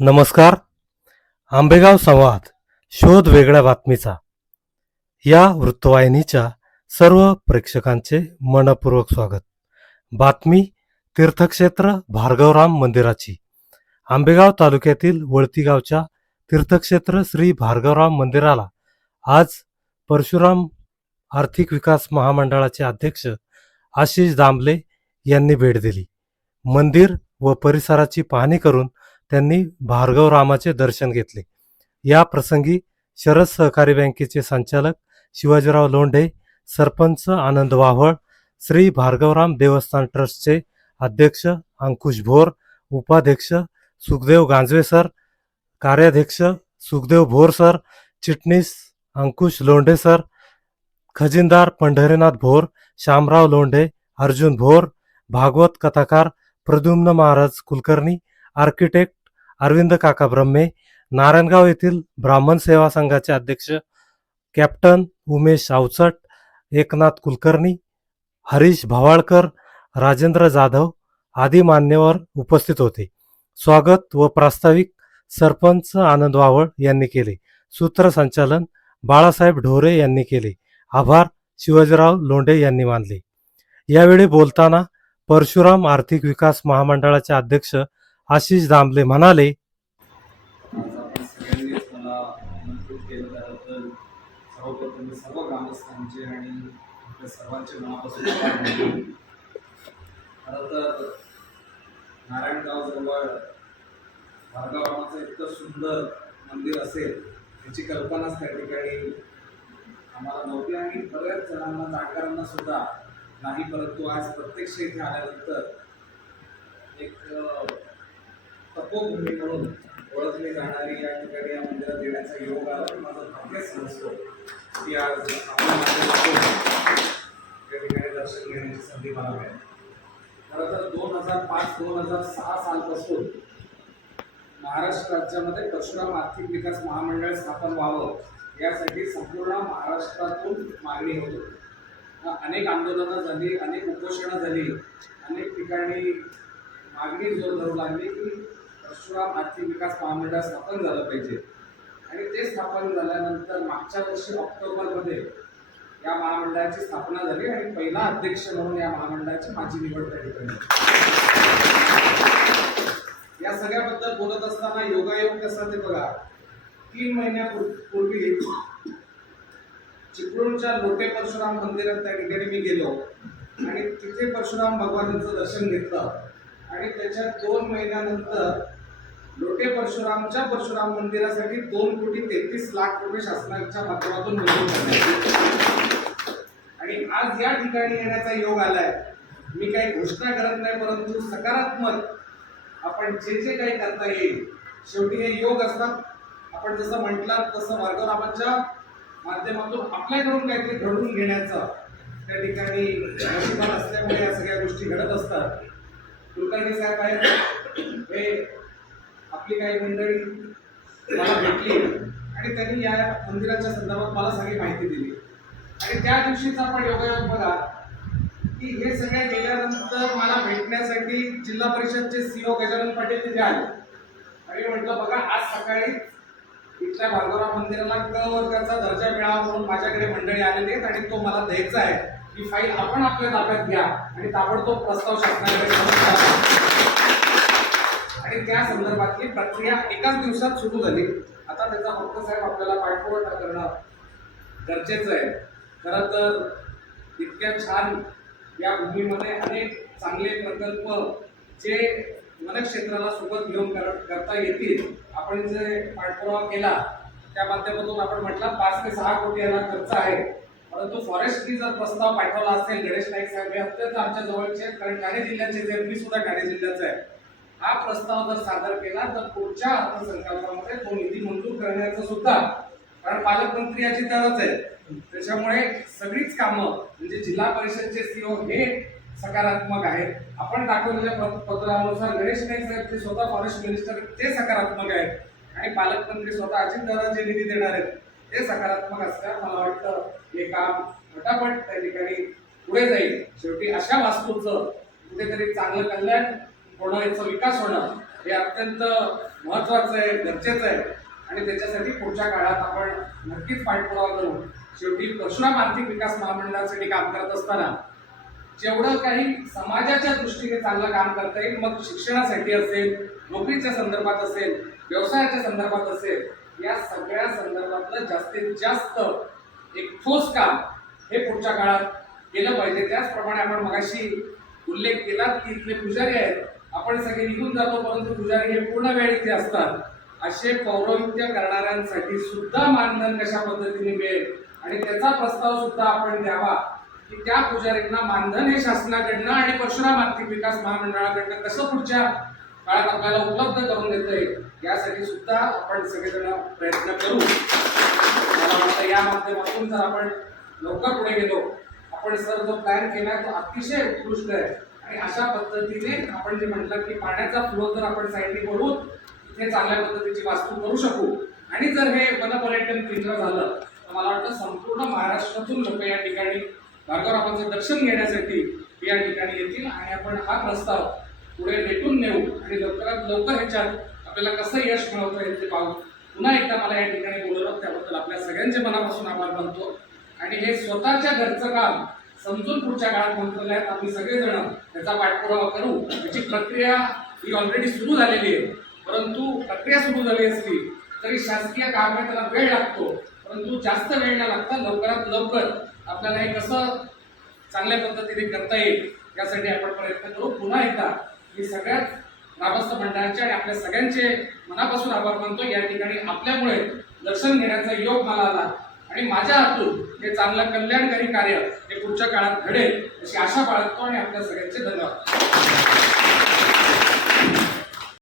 नमस्कार. आंबेगाव संवाद. शोध वेगळ्या बातमीचा. या वृत्तवाहिनीच्या सर्व प्रेक्षकांचे मनपूर्वक स्वागत. बातमी तीर्थक्षेत्र भार्गवराम मंदिराची. आंबेगाव तालुक्यातील वळतीगावच्या तीर्थक्षेत्र श्री भार्गवराम मंदिराला आज परशुराम आर्थिक विकास महामंडळाचे अध्यक्ष आशिष दामले यांनी भेट दिली. मंदिर व परिसराची पाहणी करून त्यांनी भार्गवरामाचे दर्शन घेतले. या प्रसंगी शरद सहकारी बँकेचे संचालक शिवाजीराव लोंढे सरपंच आनंद वाव्हळ श्री भार्गवराम देवस्थान ट्रस्टचे अध्यक्ष अंकुश भोर उपाध्यक्ष सुखदेव गांजवे सर कार्याध्यक्ष सुखदेव भोर सर चिटणीस अंकुश लोंढे सर खजिनदार पंढरीनाथ भोर श्यामराव लोंढे अर्जुन भोर भागवत कथाकार प्रद्युम्न महाराज कुलकर्णी आर्किटेक्ट अरविंद काका ब्रह्मे नारायणगाव येथील ब्राह्मण सेवा संघाचे अध्यक्ष कॅप्टन उमेश आवचट एकनाथ कुलकर्णी हरीश भवाळकर राजेंद्र जाधव आदी मान्यवर उपस्थित होते. स्वागत व प्रास्ताविक सरपंच आनंद वावळ यांनी केले. सूत्रसंचालन बाळासाहेब ढोरे यांनी केले. आभार शिवाजीराव लोंढे यांनी मानले. यावेळी बोलताना परशुराम आर्थिक विकास महामंडळाचे अध्यक्ष आशिष दामले म्हणाले आज सगळ्यांनीच मला सर्वप्रथम मी सर्व ग्रामस्थांचे आणि आपल्या सर्वांचे मनापासून खरं तर नारायणगाव जवळ भार्गवरामाचं म्हणजे इतकं सुंदर मंदिर असेल याची कल्पनाच त्या ठिकाणी आम्हाला नव्हती आणि बऱ्याच जणांना जाणकारांना सुद्धा नाही परंतु आज प्रत्यक्ष इथे आल्यानंतर एक तपोभूमी म्हणून ओळखली जाणारी या ठिकाणी या मंदिरात येण्याचा योग आला आणि माझं भाग्य समजतो की आज या ठिकाणी दर्शन घेण्याची संधी मला मिळाली खरं तर दोन हजार पाच दोन हजार सहा सालपासून महाराष्ट्र राज्यामध्ये परशुराम आर्थिक विकास महामंडळ स्थापन व्हावं यासाठी संपूर्ण महाराष्ट्रातून मागणी होत होती अनेक आंदोलनं झाली अनेक उपोषणं झाली अनेक ठिकाणी मागणी जोर धरू लागली की परशुराम आर्थिक विकास महामंडळ स्थापन झालं पाहिजे. आणि ते स्थापन झाल्यानंतर मागच्या वर्षी ऑक्टोबरमध्ये या महामंडळाची स्थापना झाली आणि पहिला अध्यक्ष म्हणून या महामंडळाची माझी निवड त्या ठिकाणी या सगळ्याबद्दल बोलत असताना योगायोग कसा ते बघा. तीन महिन्यापूर्वी चिपळूणच्या लोटे परशुराम मंदिरात त्या ठिकाणी मी गेलो. आणि तिथे परशुराम भगवानांचं दर्शन घेतलं. आणि त्याच्या दोन महिन्यानंतर लोटे परशुरामच्या परशुराम मंदिरासाठी दोन कोटी तेहतीस लाख रुपये शासनाच्या माध्यमातून मंजूर करण्यात आणि आज या ठिकाणी येण्याचा योग आलाय. मी काही घोषणा करत नाही परंतु सकारात्मक आपण जे जे काही करता येईल शेवटी हे योग असतात. आपण जसं म्हटलं तसं वर्गरामाच्या माध्यमातून आपल्याकडून काहीतरी घडवून घेण्याचं त्या ठिकाणी नशिबात असल्यामुळे या सगळ्या गोष्टी घडत असतात. कुलकर्णी साहेब आहेत. हे आपली काही मंडळी मला भेटली आणि त्यांनी या मंदिराच्या संदर्भात मला सगळी माहिती दिली. आणि त्या दिवशीचा आपण योगायोग बघा की हे सगळे गेल्यानंतर मला भेटण्यासाठी जिल्हा परिषदचे सीओ गजानन पाटील तिथे आले. आणि म्हटलं बघा आज सकाळी इथल्या भार्गवराव मंदिराला क वर्गाचा दर्जा मिळावा म्हणून माझ्याकडे मंडळी आलेली आहेत आणि तो मला द्यायचा आहे. ही फाईल आपण आपल्या ताब्यात घ्या. आणि ताबडतोब प्रस्ताव शासनाकडे आणि त्या संदर्भातली प्रक्रिया एकाच दिवसात सुरू झाली. आता त्याचा फक्त साहेब आपल्याला पाठपुरवठा करणं गरजेचं आहे. खरं तर इतक्या छान या भूमीमध्ये अनेक चांगले प्रकल्प जे वनक्षेत्राला सोबत घेऊन कर करता येतील आपण जे पाठपुरावा केला त्या माध्यमातून आपण म्हटलं पाच ते सहा कोटी याला खर्च आहे. परंतु फॉरेस्टनी जर प्रस्ताव पाठवला असेल गणेश नाईक साहेब हे अत्यंत आमच्या जवळचे कारण ठाणे जिल्ह्याचे जे मी सुद्धा ठाणे जिल्ह्याचं आहे. हा प्रस्ताव जर सादर केला तर पुढच्या अर्थसंकल्पामध्ये तो निधी मंजूर करण्याचं सुद्धा कारण पालकमंत्री याची तरच आहे. त्याच्यामुळे सगळीच कामं म्हणजे जिल्हा परिषदचे सीओ हे सकारात्मक आहेत. आपण दाखवलेल्या पत्रानुसार गणेश नाईक साहेब जे स्वतः फॉरेस्ट मिनिस्टर ते सकारात्मक आहेत. आणि पालकमंत्री स्वतः अजित जे निधी देणार आहेत ते सकारात्मक असल्यास मला वाटतं हे काम फटाफट त्या ठिकाणी पुढे जाईल. शेवटी अशा वास्तूचं कुठेतरी चांगलं कल्याण होणं याचा विकास होणं हे अत्यंत महत्वाचं आहे गरजेचं आहे. आणि त्याच्यासाठी पुढच्या काळात आपण नक्कीच पाठपुरावा करू. शेवटी परशुराम आर्थिक विकास महामंडळासाठी काम करत असताना जेवढं काही समाजाच्या दृष्टीने चांगलं काम करता येईल मग शिक्षणासाठी असेल नोकरीच्या संदर्भात असेल व्यवसायाच्या संदर्भात असेल या सगळ्या संदर्भातलं जास्तीत जास्त एक ठोस काम हे पुढच्या काळात केलं पाहिजे. त्याचप्रमाणे आपण मगाशी उल्लेख केला की इथले पुजारी आहेत आपण सगळे निघून जातो परंतु पुजारी हे पूर्ण वेळ इथे असतात. असे पौरोहित्य करणाऱ्यांसाठी सुद्धा मानधन कशा पद्धतीने मिळेल? आणि त्याचा प्रस्ताव सुद्धा आपण द्यावा की त्या पुजारींना मानधन हे शासनाकडनं आणि परशुराम आर्थिक विकास महामंडळाकडनं कसं पुढच्या काळात आपल्याला उपलब्ध करून देत आहे यासाठी सुद्धा आपण सगळेजण प्रयत्न करू. मला वाटतं या माध्यमातून जर आपण लवकर पुढे गेलो आपण सर जो प्लॅन केला तो अतिशय उत्कृष्ट आहे. आणि अशा पद्धतीने आपण जे म्हटलं की पाण्याचा फ्लो जर आपण साईडने करून इथे चांगल्या पद्धतीची वास्तू करू शकू. आणि जर हे वनपर्यटन केंद्र झालं तर मला वाटतं संपूर्ण महाराष्ट्रातून लोक या ठिकाणी भार्गवरावांचं दर्शन घेण्यासाठी या ठिकाणी येतील आणि आपण हा प्रस्ताव पुढे रेटून नेऊ आणि लवकरात लवकर ह्याच्यात आपल्याला कसं यश मिळवता येईल ते पाहू. पुन्हा एकदा मला या ठिकाणी बोलवलं त्याबद्दल आपल्या सगळ्यांचे मनापासून आभार मानतो. आणि हे स्वतःच्या घरचं काम समजून पुढच्या काळात मंत्रालयात आम्ही सगळेजण त्याचा पाठपुरावा करू. याची प्रक्रिया ही ऑलरेडी सुरू झालेली आहे. परंतु प्रक्रिया सुरू झाली असली तरी शासकीय काम त्याला वेळ लागतो. परंतु जास्त वेळ न लागता लवकरात लवकर आपल्याला हे कसं चांगल्या पद्धतीने करता येईल यासाठी आपण प्रयत्न करू. पुन्हा एकदा मी सगळ्याच ग्रामस्थ मंडळाचे आणि आपल्या सगळ्यांचे मनापासून आभार मानतो. या ठिकाणी आपल्यामुळे दर्शन घेण्याचा योग मला आला. आणि माझ्या हातून हे चांगलं कल्याणकारी कार्य हे पुढच्या काळात घडेल अशी आशा बाळगतो आणि आपल्या सगळ्यांचे धन्यवाद.